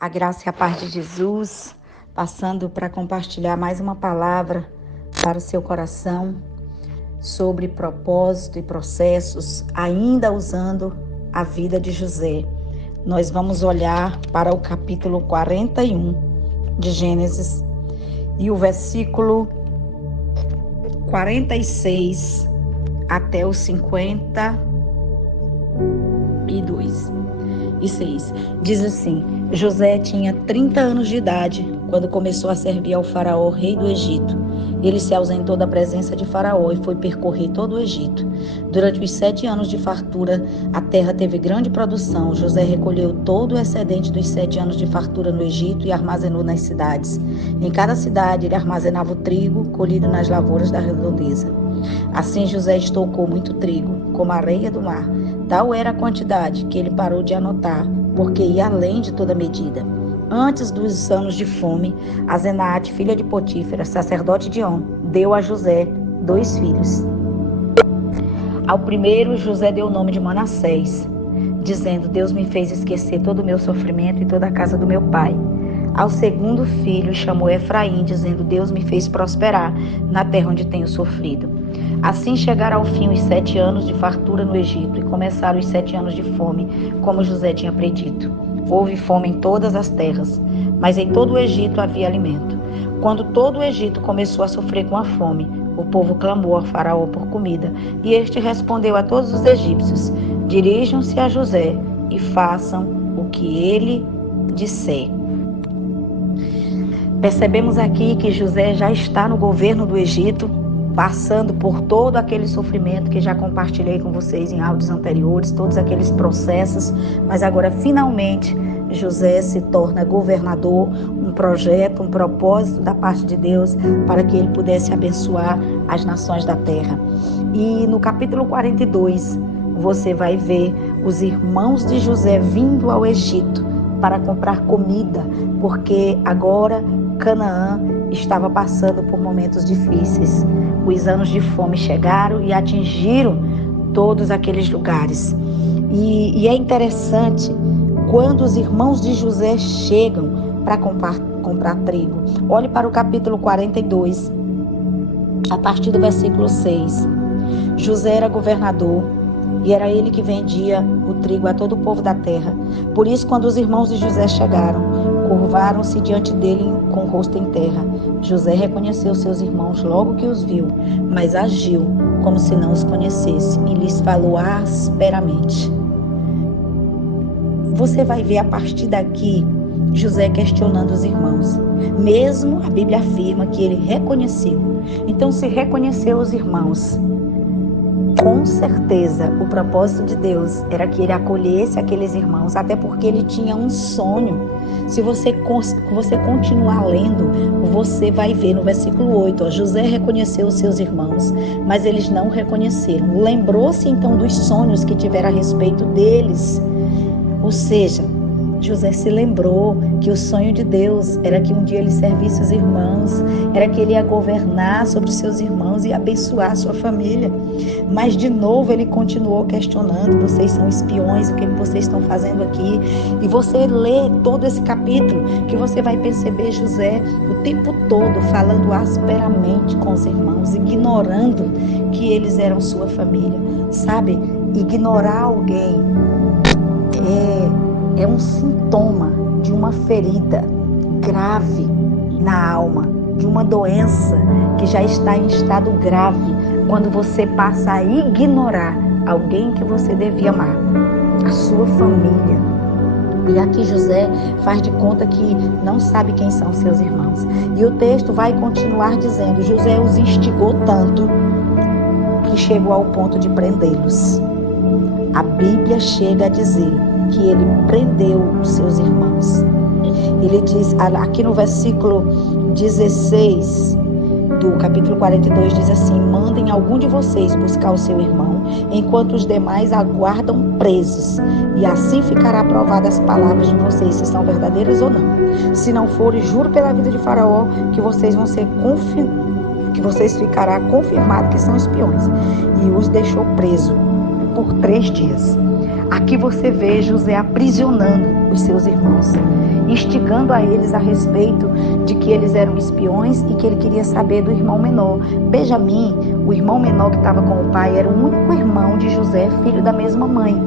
A graça e a paz de Jesus, passando para compartilhar mais uma palavra para o seu coração sobre propósito e processos, ainda usando a vida de José. Nós vamos olhar para o capítulo 41 de Gênesis e o versículo 46 até o 52 e 6. Diz assim: José tinha 30 anos de idade quando começou a servir ao faraó, rei do Egito. Ele se ausentou da presença de faraó e foi percorrer todo o Egito. Durante os 7 anos de fartura, a terra teve grande produção. José recolheu todo o excedente dos 7 anos de fartura no Egito e armazenou nas cidades. Em cada cidade, ele armazenava o trigo colhido nas lavouras da redondeza. Assim José estocou muito trigo, como a areia do mar. Tal era a quantidade que ele parou de anotar, porque ia além de toda medida. Antes dos anos de fome, Asenaate, filha de Potífera, sacerdote de On, deu a José 2 filhos. Ao primeiro, José deu o nome de Manassés, dizendo: Deus me fez esquecer todo o meu sofrimento e toda a casa do meu pai. Ao segundo filho, chamou Efraim, dizendo: Deus me fez prosperar na terra onde tenho sofrido. Assim chegaram ao fim os 7 anos de fartura no Egito e começaram os 7 anos de fome, como José tinha predito. Houve fome em todas as terras, mas em todo o Egito havia alimento. Quando todo o Egito começou a sofrer com a fome, o povo clamou ao faraó por comida, e este respondeu a todos os egípcios: Dirijam-se a José e façam o que ele disser. Percebemos aqui que José já está no governo do Egito, passando por todo aquele sofrimento que já compartilhei com vocês em áudios anteriores, todos aqueles processos, mas agora finalmente José se torna governador, um projeto, um propósito da parte de Deus para que ele pudesse abençoar as nações da terra. E no capítulo 42, você vai ver os irmãos de José vindo ao Egito para comprar comida, porque agora Canaã estava passando por momentos difíceis. Os anos de fome chegaram e atingiram todos aqueles lugares. E é interessante quando os irmãos de José chegam para comprar trigo. Olhe para o capítulo 42, a partir do versículo 6. José era governador e era ele que vendia o trigo a todo o povo da terra. Por isso, quando os irmãos de José chegaram, curvaram-se diante dele com o rosto em terra. José reconheceu seus irmãos logo que os viu, mas agiu como se não os conhecesse e lhes falou asperamente. Você vai ver a partir daqui José questionando os irmãos. Mesmo a Bíblia afirma que ele reconheceu. Então, se reconheceu os irmãos, com certeza o propósito de Deus era que ele acolhesse aqueles irmãos, até porque ele tinha um sonho. Se você continuar lendo, você vai ver no versículo 8, José reconheceu os seus irmãos, mas eles não reconheceram. Lembrou-se então dos sonhos que tiveram a respeito deles. Ou seja, José se lembrou que o sonho de Deus era que um dia ele servisse os irmãos, era que ele ia governar sobre os seus irmãos e abençoar a sua família. Mas de novo ele continuou questionando: vocês são espiões, o que vocês estão fazendo aqui? E você lê todo esse capítulo que você vai perceber José o tempo todo falando asperamente com os irmãos, ignorando que eles eram sua família. Sabe, ignorar alguém é um sintoma de uma ferida grave na alma, de uma doença que já está em estado grave, quando você passa a ignorar alguém que você devia amar, a sua família. E aqui José faz de conta que não sabe quem são seus irmãos. E o texto vai continuar dizendo: José os instigou tanto que chegou ao ponto de prendê-los. A Bíblia chega a dizer que ele prendeu os seus irmãos. Ele diz, aqui no versículo 16 do capítulo 42, diz assim: mandem algum de vocês buscar o seu irmão, enquanto os demais aguardam presos, e assim ficará provada as palavras de vocês, se são verdadeiras ou não. Se não forem, juro pela vida de Faraó que vocês vão ser que vocês ficará confirmado que são espiões. E os deixou preso por 3 dias. Aqui você vê José aprisionando os seus irmãos, instigando a eles a respeito de que eles eram espiões e que ele queria saber do irmão menor. Benjamim, o irmão menor que estava com o pai, era o único irmão de José, filho da mesma mãe.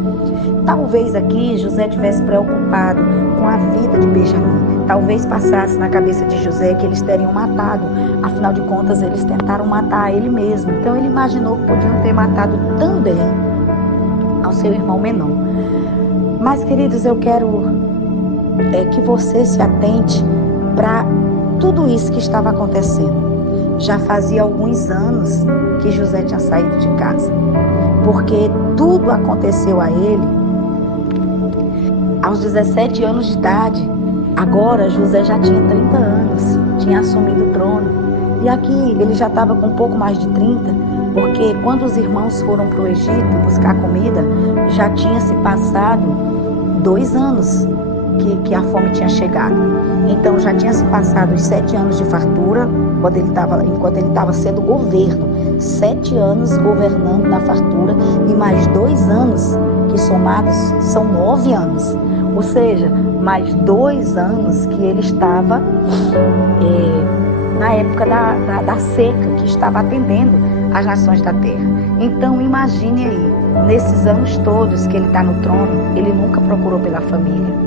Talvez aqui José tivesse preocupado com a vida de Benjamim. Talvez passasse na cabeça de José que eles teriam matado. Afinal de contas, eles tentaram matar ele mesmo. Então ele imaginou que podiam ter matado também ao seu irmão menor. Mas, queridos, eu quero que você se atente para tudo isso que estava acontecendo. Já fazia alguns anos que José tinha saído de casa, porque tudo aconteceu a ele aos 17 anos de idade. Agora José já tinha 30 anos, tinha assumido o trono. E aqui ele já estava com um pouco mais de 30, porque quando os irmãos foram para o Egito buscar comida, já tinha se passado 2 anos que a fome tinha chegado. Então já tinha se passado os 7 anos de fartura, enquanto ele estava sendo governo. 7 anos governando na fartura e mais 2 anos, que somados são 9 anos. Ou seja, mais 2 anos que ele estava na época da seca, que estava atendendo as nações da terra. Então imagine aí, nesses anos todos que ele está no trono, ele nunca procurou pela família.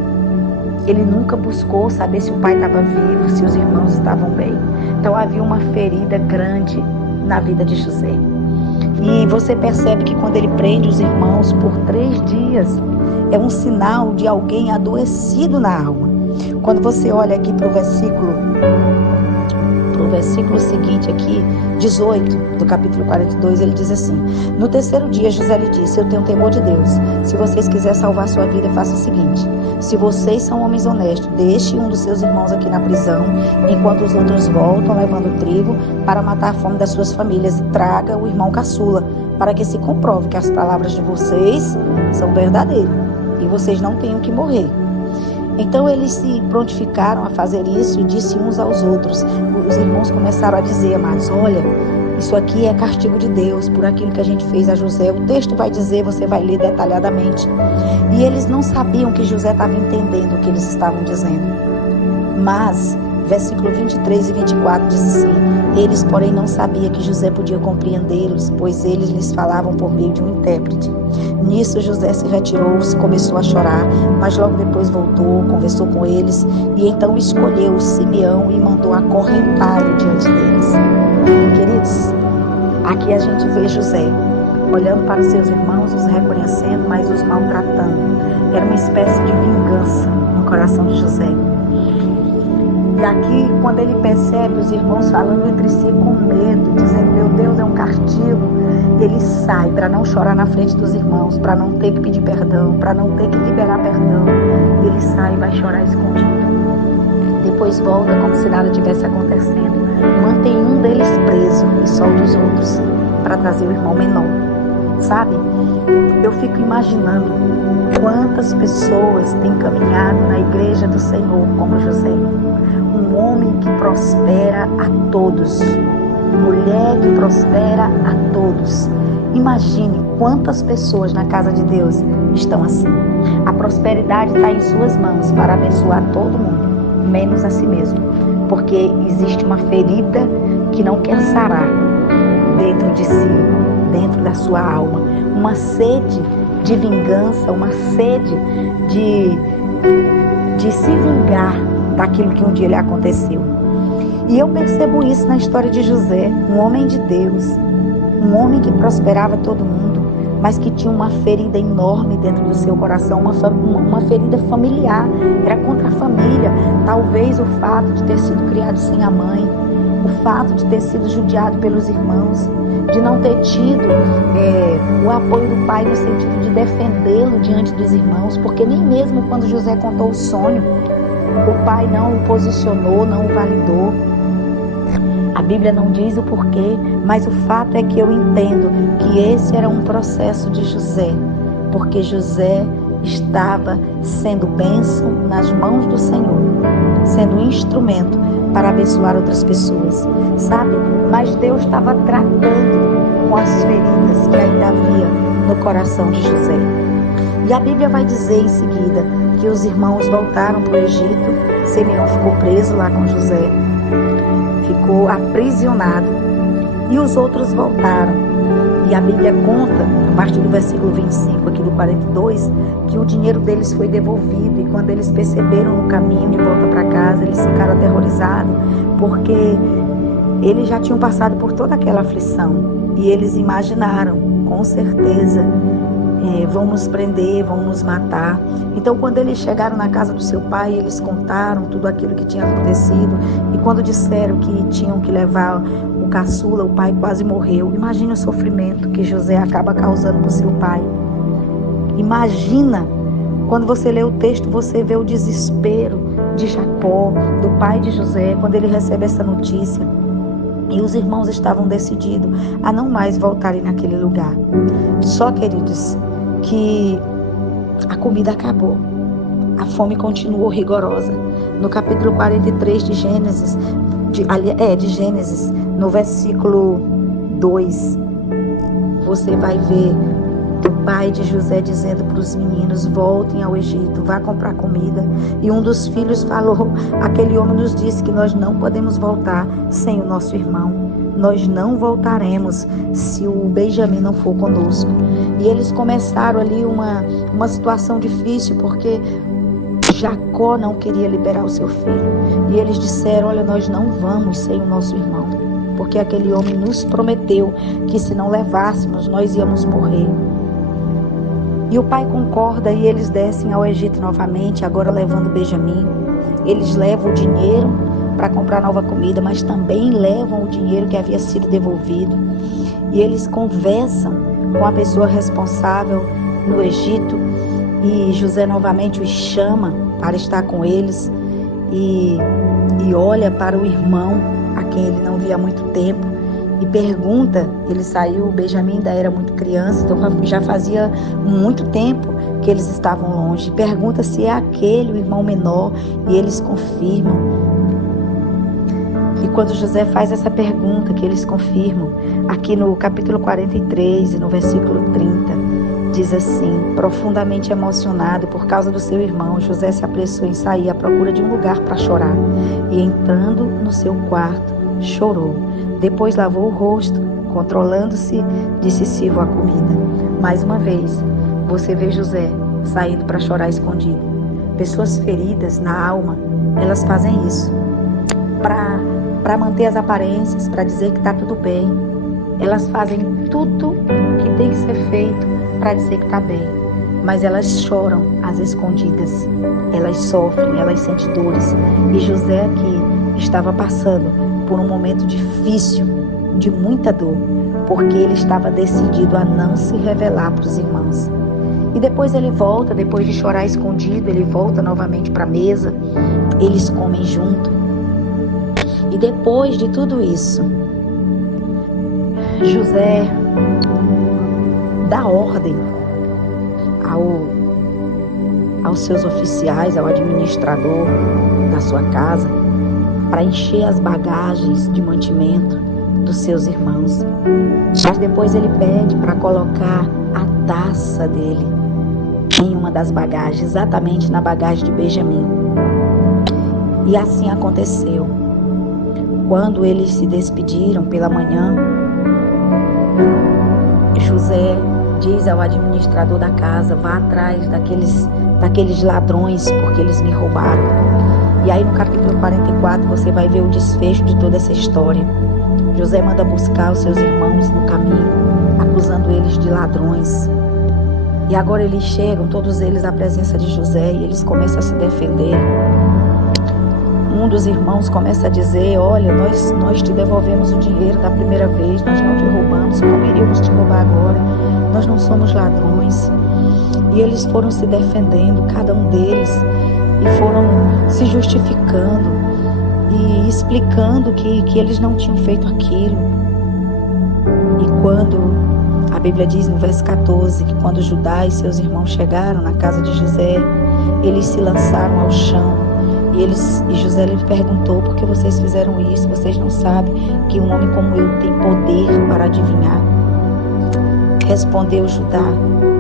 Ele nunca buscou saber se o pai estava vivo, se os irmãos estavam bem. Então havia uma ferida grande na vida de José. E você percebe que quando ele prende os irmãos por 3 dias, é um sinal de alguém adoecido na alma. Quando você olha aqui para o versículo seguinte aqui, 18 do capítulo 42, ele diz assim: no 3º dia José lhe disse: eu tenho temor de Deus. Se vocês quiserem salvar sua vida, faça o seguinte: se vocês são homens honestos, deixe um dos seus irmãos aqui na prisão, enquanto os outros voltam levando trigo para matar a fome das suas famílias, e traga o irmão caçula, para que se comprove que as palavras de vocês são verdadeiras e vocês não tenham que morrer. Então eles se prontificaram a fazer isso e disse uns aos outros. Os irmãos começaram a dizer: mas olha, isso aqui é castigo de Deus por aquilo que a gente fez a José. O texto vai dizer, você vai ler detalhadamente. E eles não sabiam que José estava entendendo o que eles estavam dizendo. Mas, versículo 23 e 24 diz assim: eles, porém, não sabiam que José podia compreendê-los, pois eles lhes falavam por meio de um intérprete. Nisso José se retirou, começou a chorar, mas logo depois voltou, conversou com eles, e então escolheu Simeão e mandou acorrentá-lo diante deles. Queridos, aqui a gente vê José olhando para os seus irmãos, os reconhecendo, mas os maltratando. Era uma espécie de vingança no coração de José. E aqui, quando ele percebe os irmãos falando entre si com medo, dizendo: meu Deus, é um castigo, ele sai para não chorar na frente dos irmãos, para não ter que pedir perdão, para não ter que liberar perdão. Ele sai e vai chorar escondido. Depois volta como se nada tivesse acontecendo. Mantém um deles preso e solta os outros para trazer o irmão menor. Sabe? Eu fico imaginando quantas pessoas têm caminhado na igreja do Senhor como José. Um homem que prospera a todos. Mulher que prospera a todos. Imagine quantas pessoas na casa de Deus estão assim. A prosperidade está em suas mãos para abençoar todo mundo, menos a si mesmo. Porque existe uma ferida que não quer sarar dentro de si, dentro da sua alma. Uma sede de vingança, uma sede de se vingar daquilo que um dia lhe aconteceu. E eu percebo isso na história de José, um homem de Deus, um homem que prosperava todo mundo, mas que tinha uma ferida enorme dentro do seu coração, uma ferida familiar, era contra a família. Talvez o fato de ter sido criado sem a mãe, o fato de ter sido judiado pelos irmãos, de não ter tido o apoio do pai no sentido de defendê-lo diante dos irmãos, porque nem mesmo quando José contou o sonho, o pai não o posicionou, não o validou. A Bíblia não diz o porquê, mas o fato é que eu entendo que esse era um processo de José, porque José estava sendo bênção nas mãos do Senhor, sendo um instrumento para abençoar outras pessoas, sabe? Mas Deus estava tratando com as feridas que ainda havia no coração de José. E a Bíblia vai dizer em seguida que os irmãos voltaram para o Egito. Simeão ficou preso lá com José, ficou aprisionado, e os outros voltaram. E a Bíblia conta, a partir do versículo 25 aqui do 42, que o dinheiro deles foi devolvido, e quando eles perceberam no caminho de volta para casa, eles ficaram aterrorizados, porque eles já tinham passado por toda aquela aflição, e eles imaginaram, com certeza, vão nos prender, vão nos matar. Então, quando eles chegaram na casa do seu pai, eles contaram tudo aquilo que tinha acontecido, e quando disseram que tinham que levar o caçula, o pai quase morreu. Imagina o sofrimento que José acaba causando para o seu pai. Imagina, quando você lê o texto, você vê o desespero de Jacó, do pai de José, quando ele recebe essa notícia. E os irmãos estavam decididos a não mais voltarem naquele lugar. Só, queridos, que a comida acabou. A fome continuou rigorosa. No capítulo 43 de Gênesis, no versículo 2, você vai ver o pai de José dizendo para os meninos: voltem ao Egito, vá comprar comida. E um dos filhos falou: aquele homem nos disse que nós não podemos voltar sem o nosso irmão. Nós não voltaremos se o Benjamim não for conosco. E eles começaram ali uma situação difícil, porque Jacó não queria liberar o seu filho. E eles disseram: olha, nós não vamos sem o nosso irmão, porque aquele homem nos prometeu que se não levássemos, nós íamos morrer. E o pai concorda, e eles descem ao Egito novamente, agora levando Benjamim. Eles levam o dinheiro para comprar nova comida, mas também levam o dinheiro que havia sido devolvido. E eles conversam com a pessoa responsável no Egito, e José novamente os chama para estar com eles, e olha para o irmão a quem ele não via há muito tempo e pergunta. Ele saiu, o Benjamim ainda era muito criança, então já fazia muito tempo que eles estavam longe. Pergunta se é aquele o irmão menor, e eles confirmam. E quando José faz essa pergunta, que eles confirmam, aqui no capítulo 43 e no versículo 30, diz assim: profundamente emocionado por causa do seu irmão, José se apressou em sair à procura de um lugar para chorar. E entrando no seu quarto, chorou. Depois lavou o rosto, controlando-se, disse: sirvo a comida. Mais uma vez, você vê José saindo para chorar escondido. Pessoas feridas na alma, elas fazem isso para manter as aparências, para dizer que está tudo bem. Elas fazem tudo que tem que ser feito para dizer que está bem, mas elas choram às escondidas, elas sofrem, elas sentem dores. E José aqui estava passando por um momento difícil, de muita dor, porque ele estava decidido a não se revelar para os irmãos. E depois ele volta, depois de chorar escondido, ele volta novamente para a mesa, eles comem junto. E depois de tudo isso, José dá ordem aos seus oficiais, ao administrador da sua casa, para encher as bagagens de mantimento dos seus irmãos. Mas depois ele pede para colocar a taça dele em uma das bagagens, exatamente na bagagem de Benjamim. E assim aconteceu. Quando eles se despediram pela manhã, José diz ao administrador da casa: vá atrás daqueles ladrões, porque eles me roubaram. E aí no capítulo 44 você vai ver o desfecho de toda essa história. José manda buscar os seus irmãos no caminho, acusando eles de ladrões. E agora eles chegam, todos eles, à presença de José, e eles começam a se defender. Um dos irmãos começa a dizer: olha, nós te devolvemos o dinheiro da primeira vez, nós não te roubamos, como iríamos te roubar agora? Nós não somos ladrões. E eles foram se defendendo, cada um deles, e foram se justificando e explicando que eles não tinham feito aquilo. E quando a Bíblia diz no verso 14 que quando Judá e seus irmãos chegaram na casa de José, eles se lançaram ao chão. E José lhe perguntou: por que vocês fizeram isso? Vocês não sabem que um homem como eu tem poder para adivinhar? Respondeu Judá: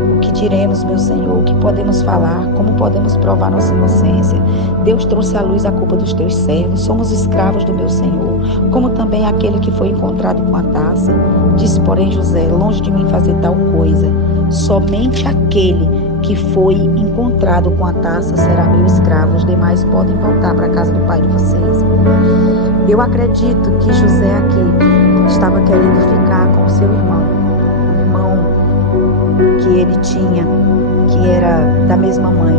O que diremos, meu Senhor? O que podemos falar? Como podemos provar nossa inocência? Deus trouxe à luz a culpa dos teus servos. Somos escravos do meu Senhor, como também aquele que foi encontrado com a taça. Disse, porém, José, longe de mim fazer tal coisa. Somente aquele que foi encontrado com a taça será meu escravo. Os demais podem voltar para a casa do pai de vocês. Eu acredito que José aqui estava querendo ficar com seu irmão. O irmão que ele tinha, que era da mesma mãe.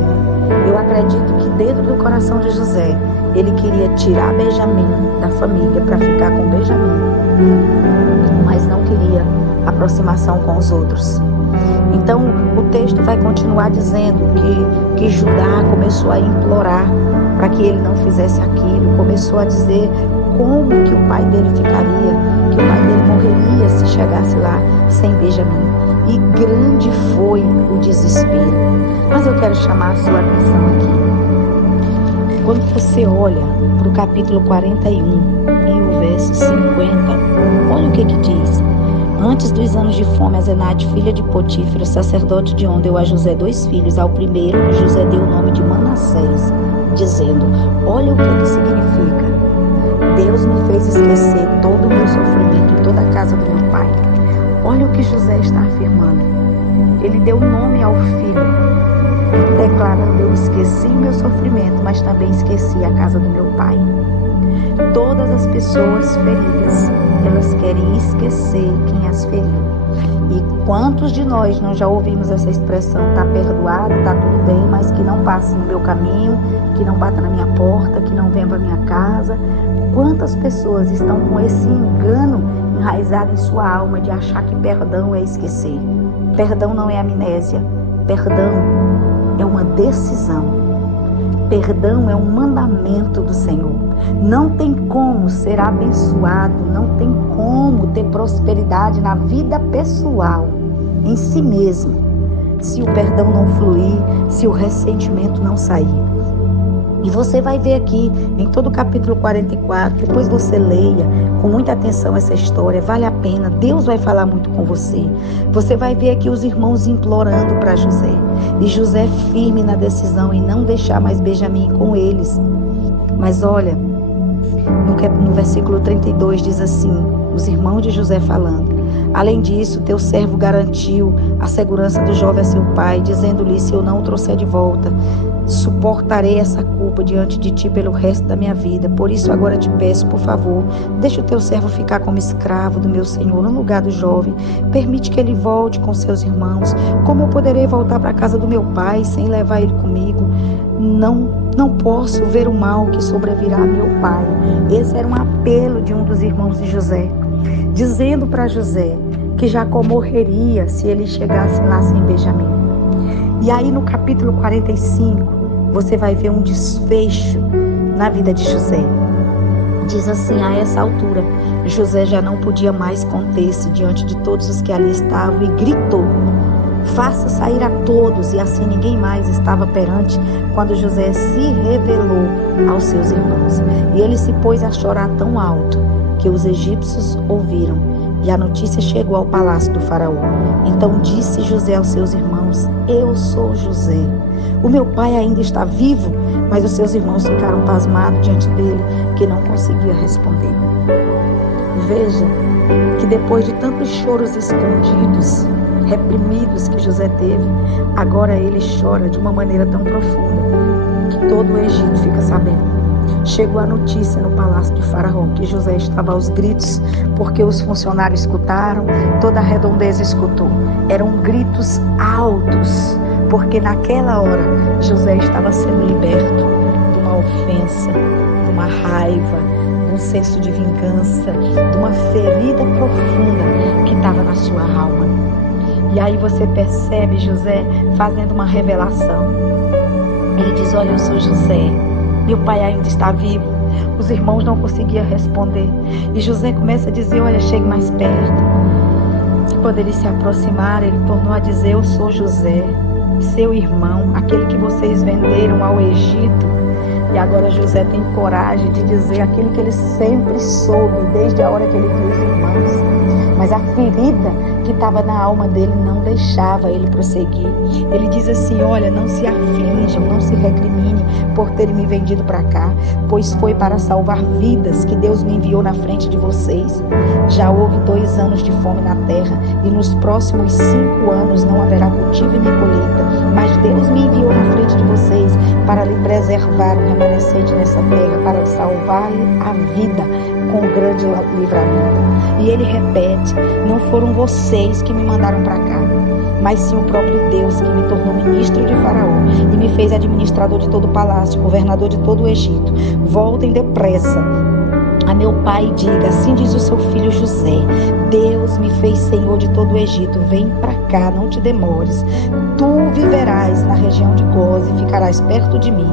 Eu acredito que dentro do coração de José, ele queria tirar Benjamim da família para ficar com Benjamim, mas não queria aproximação com os outros. Então o texto vai continuar dizendo que Judá começou a implorar para que ele não fizesse aquilo, começou a dizer como que o pai dele ficaria, que o pai dele morreria se chegasse lá sem Benjamim. E grande foi o desespero. Mas eu quero chamar a sua atenção aqui. Quando você olha para o capítulo 41 e o verso 50, olha o que diz. Antes dos anos de fome, a Zenate, filha de Potífera, sacerdote de On, deu a José 2 filhos. Ao primeiro, José deu o nome de Manassés, dizendo, olha o que significa. Deus me fez esquecer todo o meu sofrimento e toda a casa do meu pai. Olha o que José está afirmando. Ele deu nome ao filho, declarando, eu esqueci o meu sofrimento, mas também esqueci a casa do meu pai. Todas as pessoas feridas, elas querem esquecer quem as feriu. E quantos de nós não já ouvimos essa expressão, tá perdoado, tá tudo bem, mas que não passe no meu caminho, que não bata na minha porta, que não venha para minha casa. Quantas pessoas estão com esse engano enraizado em sua alma de achar que perdão é esquecer? Perdão não é amnésia, perdão é uma decisão. Perdão é um mandamento do Senhor. Não tem como ser abençoado, não tem como ter prosperidade na vida pessoal, em si mesmo, se o perdão não fluir, se o ressentimento não sair. E você vai ver aqui, em todo o capítulo 44, depois você leia com muita atenção essa história, vale a pena, Deus vai falar muito com você. Você vai ver aqui os irmãos implorando para José, e José firme na decisão em não deixar mais Benjamim com eles. Mas olha, no versículo 32 diz assim, os irmãos de José falando, além disso, teu servo garantiu a segurança do jovem a seu pai, dizendo-lhe, se eu não o trouxer de volta, suportarei essa culpa diante de ti pelo resto da minha vida. Por isso agora te peço, por favor, deixa o teu servo ficar como escravo do meu senhor no lugar do jovem. Permite que ele volte com seus irmãos. Como eu poderei voltar para a casa do meu pai sem levar ele comigo? Não posso ver o mal que sobrevirá a meu pai. Esse era um apelo de um dos irmãos de José, dizendo para José que Jacó morreria se ele chegasse lá sem Benjamim. E aí no capítulo 45, você vai ver um desfecho na vida de José. Diz assim, a essa altura, José já não podia mais conter-se diante de todos os que ali estavam e gritou, faça sair a todos, e assim ninguém mais estava perante quando José se revelou aos seus irmãos. E ele se pôs a chorar tão alto que os egípcios ouviram, e a notícia chegou ao palácio do faraó. Então disse José aos seus irmãos, eu sou José. O meu pai ainda está vivo? Mas os seus irmãos ficaram pasmados diante dele, que não conseguia responder. Veja que depois de tantos choros escondidos, reprimidos que José teve, agora ele chora de uma maneira tão profunda que todo o Egito fica sabendo. Chegou a notícia no palácio de Faraó que José estava aos gritos, porque os funcionários escutaram, toda a redondeza escutou. Eram gritos altos, porque naquela hora José estava sendo liberto de uma ofensa, de uma raiva, de um senso de vingança, de uma ferida profunda que estava na sua alma. E aí você percebe José fazendo uma revelação. Ele diz, olha, eu sou José, meu pai ainda está vivo. Os irmãos não conseguiam responder. E José começa a dizer, olha, chegue mais perto. Quando eles se aproximaram, ele tornou a dizer, eu sou José, seu irmão, aquele que vocês venderam ao Egito. E agora José tem coragem de dizer aquilo que ele sempre soube, desde a hora que ele viu os irmãos. Mas a ferida que estava na alma dele não deixava ele prosseguir. Ele diz assim: olha, não se aflijam, não se recrimine por terem me vendido para cá, pois foi para salvar vidas que Deus me enviou na frente de vocês. Já houve 2 anos de fome na terra, e nos próximos 5 anos não haverá cultivo nem colheita. Mas Deus me enviou na frente de vocês para lhe preservar o remanescente nessa terra, para salvar-lhe a vida com grande livramento. E ele repete: não foram vocês que me mandaram para cá, mas sim o próprio Deus, que me tornou ministro de Faraó e me fez administrador de todo o palácio, governador de todo o Egito. Voltem depressa a meu pai e diga: assim diz o seu filho José, Deus me fez senhor de todo o Egito. Vem para cá, não te demores. Tu viverás na região de Goze e ficarás perto de mim.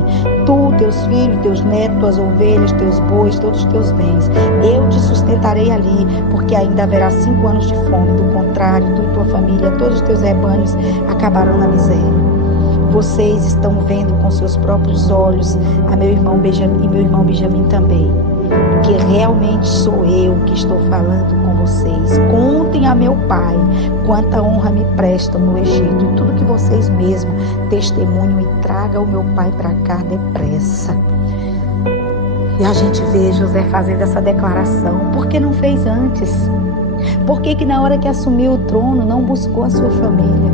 Tu, teus filhos, teus netos, tuas ovelhas, teus bois, todos os teus bens. Eu te sustentarei ali, porque ainda haverá 5 anos de fome. Do contrário, tu e tua família, todos os teus rebanhos acabarão na miséria. Vocês estão vendo com seus próprios olhos a meu irmão Benjamim e meu irmão Benjamim também, que realmente sou eu que estou falando com vocês. Contem a meu pai quanta honra me prestam no Egito, e tudo que vocês mesmos testemunham, e traga o meu pai para cá depressa. E a gente vê José fazendo essa declaração. Por que não fez antes? Por que na hora que assumiu o trono não buscou a sua família?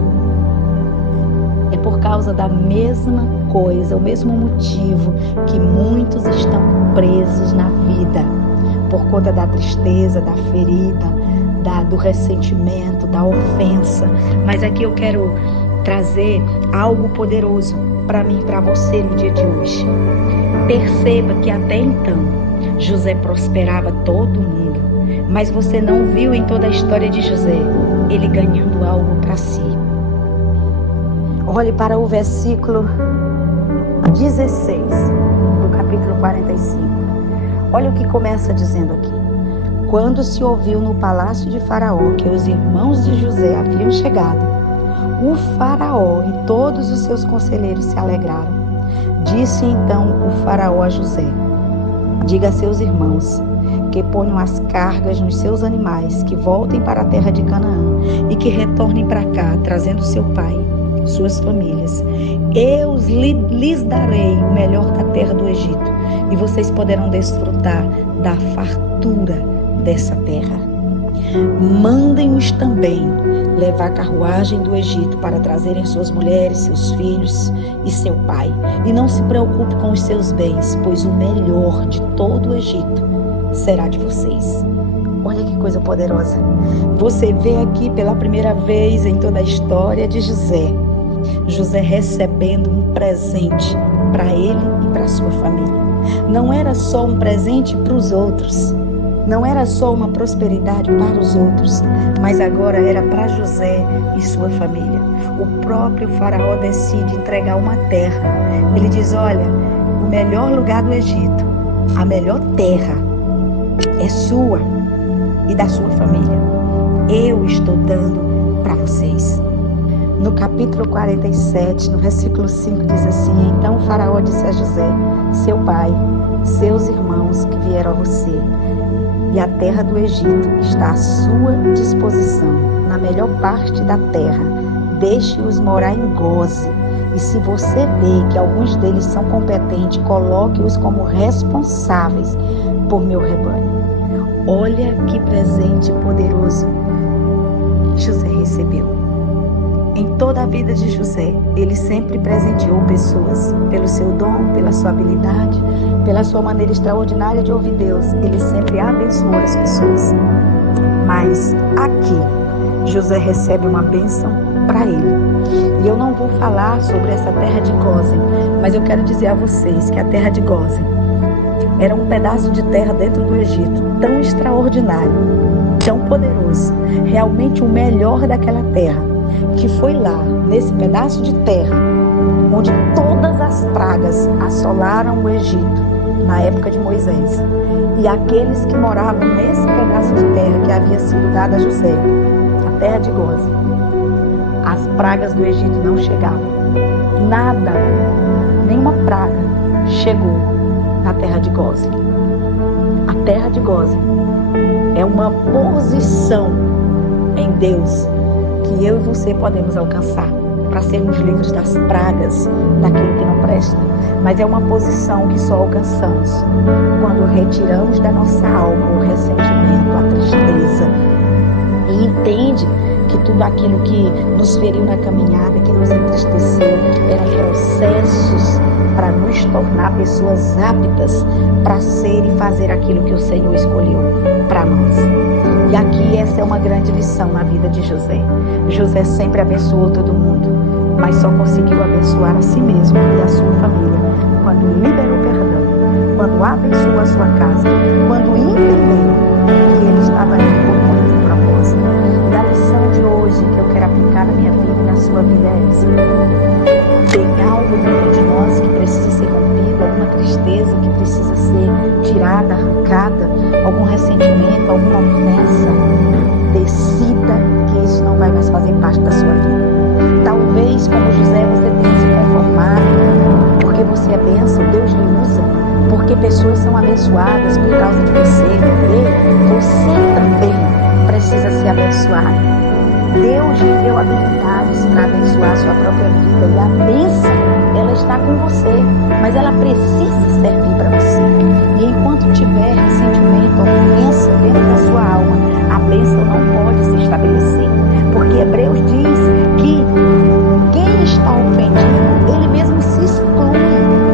É por causa da mesma coisa, o mesmo motivo que muitos estão presos na vida, por conta da tristeza, da ferida, do ressentimento, da ofensa. Mas aqui eu quero trazer algo poderoso para mim e para você no dia de hoje. Perceba que até então José prosperava todo mundo, mas você não viu em toda a história de José ele ganhando algo para si. Olhe para o versículo 16 do capítulo 45. Olha o que começa dizendo aqui. Quando se ouviu no palácio de Faraó que os irmãos de José haviam chegado, o Faraó e todos os seus conselheiros se alegraram. Disse então o Faraó a José: diga a seus irmãos que ponham as cargas nos seus animais, que voltem para a terra de Canaã e que retornem para cá, trazendo seu pai, suas famílias. Eu lhes darei o melhor da terra do Egito, e vocês poderão desfrutar da fartura dessa terra. Mandem-os também levar carruagem do Egito para trazerem suas mulheres, seus filhos e seu pai. E não se preocupe com os seus bens, pois o melhor de todo o Egito será de vocês. Olha que coisa poderosa. Você vê aqui pela primeira vez em toda a história de José recebendo um presente para ele e para sua família. Não era só um presente para os outros, não era só uma prosperidade para os outros, mas agora era para José e sua família. O próprio Faraó decide entregar uma terra. Ele diz: olha, o melhor lugar do Egito, a melhor terra é sua e da sua família. Eu estou dando para vocês. No capítulo 47, no versículo 5, diz assim: então o Faraó disse a José, seu pai, seus irmãos que vieram a você, e a terra do Egito está à sua disposição, na melhor parte da terra. Deixe-os morar em Goze. E se você vê que alguns deles são competentes, coloque-os como responsáveis por meu rebanho. Olha que presente poderoso José recebeu. Em toda a vida de José, ele sempre presenteou pessoas pelo seu dom, pela sua habilidade, pela sua maneira extraordinária de ouvir Deus. Ele sempre abençoou as pessoas. Mas aqui, José recebe uma bênção para ele. E eu não vou falar sobre essa terra de Gósen, mas eu quero dizer a vocês que a terra de Gósen era um pedaço de terra dentro do Egito, tão extraordinário, tão poderoso, realmente o melhor daquela terra, que foi lá, nesse pedaço de terra, onde todas as pragas assolaram o Egito, na época de Moisés. E aqueles que moravam nesse pedaço de terra que havia sido dado a José, a terra de Gósen, as pragas do Egito não chegavam. Nada, nenhuma praga chegou na terra de Gósen. A terra de Gósen é uma posição em Deus que eu e você podemos alcançar para sermos livres das pragas, daquilo que não presta. Mas é uma posição que só alcançamos quando retiramos da nossa alma o ressentimento, a tristeza, e entende que tudo aquilo que nos feriu na caminhada, que nos entristeceu, eram processos para nos tornar pessoas aptas para ser e fazer aquilo que o Senhor escolheu para nós. E aqui essa é uma grande lição na vida de José. José sempre abençoou todo mundo, mas só conseguiu abençoar a si mesmo e a sua família quando liberou perdão, quando abençoou a sua casa, quando entendeu que ele estava ali por um propósito. E a lição de hoje que eu quero aplicar na minha vida e na sua vida é essa. Tem algo dentro de nós que precisa ser rompido, alguma tristeza que precisa ser tirada, arrancada, algum ressentimento, alguma ofensa. Decida que isso não vai mais fazer parte da sua vida. Talvez, como José, você tenha se conformado, porque você é bênção, Deus lhe usa, porque pessoas são abençoadas por causa de você. Você também precisa ser abençoado. Deus lhe deu habilidades para abençoar a sua própria vida, e a bênção, ela está com você, mas ela precisa servir para você. E enquanto tiver ressentimento, ofensa dentro da sua alma, a bênção não pode se estabelecer, porque Hebreus diz que quem está ofendido, ele mesmo se exclui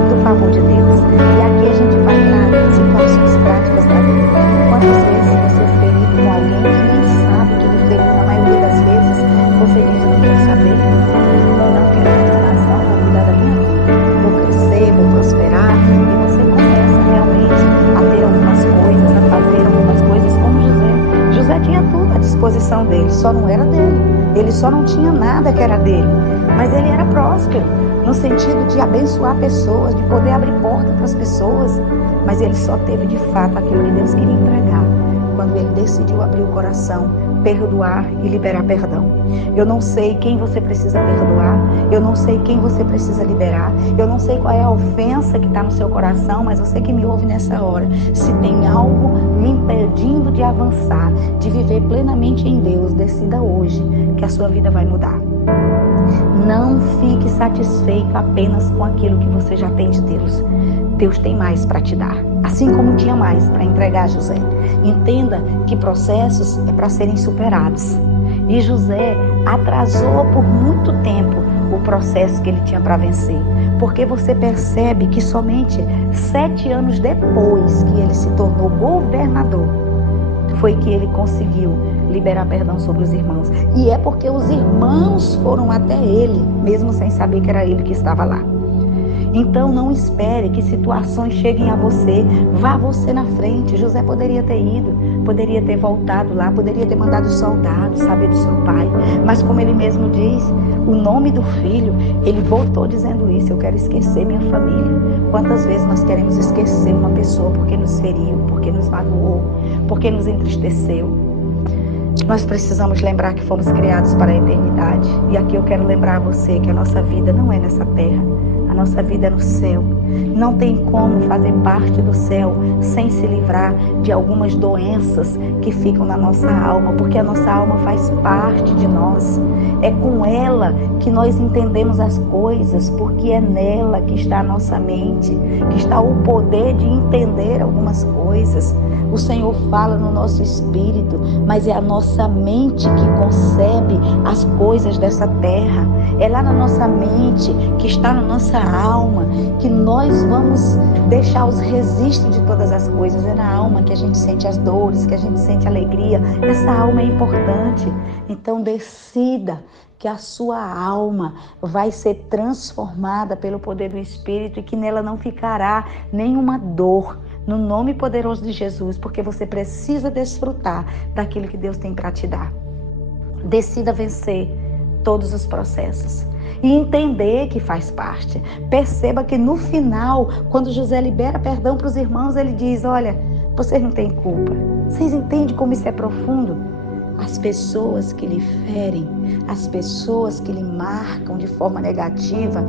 do favor de Deus. E aqui a gente vai para situações práticas da vida. Quantas vezes você é ferido com alguém que nem sabe que ele feriu? Na maioria das vezes você diz: eu não quero saber, não quero informação, vou cuidar da minha vida, vou crescer, vou prosperar. E você começa realmente a ter algumas coisas, a fazer algumas coisas como José. José tinha tudo à disposição dele, só não era dele. Ele só não tinha nada que era dele, mas ele era próspero, no sentido de abençoar pessoas, de poder abrir porta para as pessoas, mas ele só teve de fato aquilo que Deus queria entregar, quando ele decidiu abrir o coração, perdoar e liberar perdão. Eu não sei quem você precisa perdoar, eu não sei quem você precisa liberar, eu não sei qual é a ofensa que está no seu coração, mas você que me ouve nessa hora, se tem algo me impedindo de avançar, de viver plenamente em Deus, decida hoje que a sua vida vai mudar. Não fique satisfeito apenas com aquilo que você já tem de Deus. Deus tem mais para te dar, assim como tinha mais para entregar a José. Entenda que processos é para serem superados. E José atrasou por muito tempo o processo que ele tinha para vencer, porque você percebe que somente 7 anos depois que ele se tornou governador, foi que ele conseguiu liberar perdão sobre os irmãos. E é porque os irmãos foram até ele, mesmo sem saber que era ele que estava lá. Então não espere que situações cheguem a você, vá você na frente. José poderia ter ido, poderia ter voltado lá, poderia ter mandado soldados saber do seu pai, mas como ele mesmo diz, o nome do filho, ele voltou dizendo isso: eu quero esquecer minha família. Quantas vezes nós queremos esquecer uma pessoa porque nos feriu, porque nos magoou, porque nos entristeceu? Nós precisamos lembrar que fomos criados para a eternidade. E aqui eu quero lembrar a você que a nossa vida não é nessa terra. A nossa vida é no céu. Não tem como fazer parte do céu sem se livrar de algumas doenças que ficam na nossa alma, porque a nossa alma faz parte de nós. É com ela que nós entendemos as coisas, porque é nela que está a nossa mente, que está o poder de entender algumas coisas. O Senhor fala no nosso espírito, mas é a nossa mente que concebe as coisas dessa terra. É lá na nossa mente, que está na nossa alma, que nós vamos deixar os registros de todas as coisas. É na alma que a gente sente as dores, que a gente sente a alegria. Essa alma é importante. Então decida que a sua alma vai ser transformada pelo poder do Espírito e que nela não ficará nenhuma dor, no nome poderoso de Jesus, porque você precisa desfrutar daquilo que Deus tem para te dar. Decida vencer todos os processos e entender que faz parte. Perceba que no final, quando José libera perdão para os irmãos, ele diz: olha, vocês não têm culpa. Vocês entendem como isso é profundo? As pessoas que lhe ferem, as pessoas que lhe marcam de forma negativa,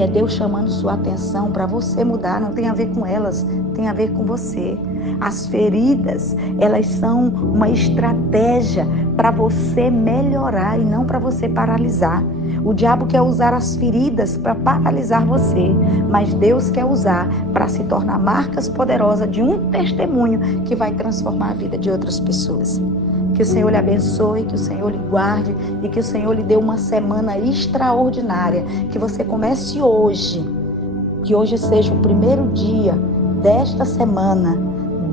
é Deus chamando sua atenção para você mudar. Não tem a ver com elas, tem a ver com você. As feridas, elas são uma estratégia para você melhorar e não para você paralisar. O diabo quer usar as feridas para paralisar você, mas Deus quer usar para se tornar marcas poderosas de um testemunho que vai transformar a vida de outras pessoas. Que o Senhor lhe abençoe, que o Senhor lhe guarde e que o Senhor lhe dê uma semana extraordinária. Que você comece hoje, que hoje seja o primeiro dia desta semana,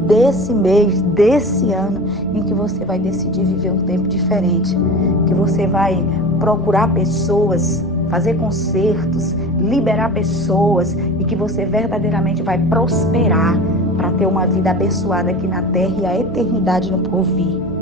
desse mês, desse ano, em que você vai decidir viver um tempo diferente. Que você vai procurar pessoas, fazer concertos, liberar pessoas e que você verdadeiramente vai prosperar para ter uma vida abençoada aqui na terra e a eternidade no porvir.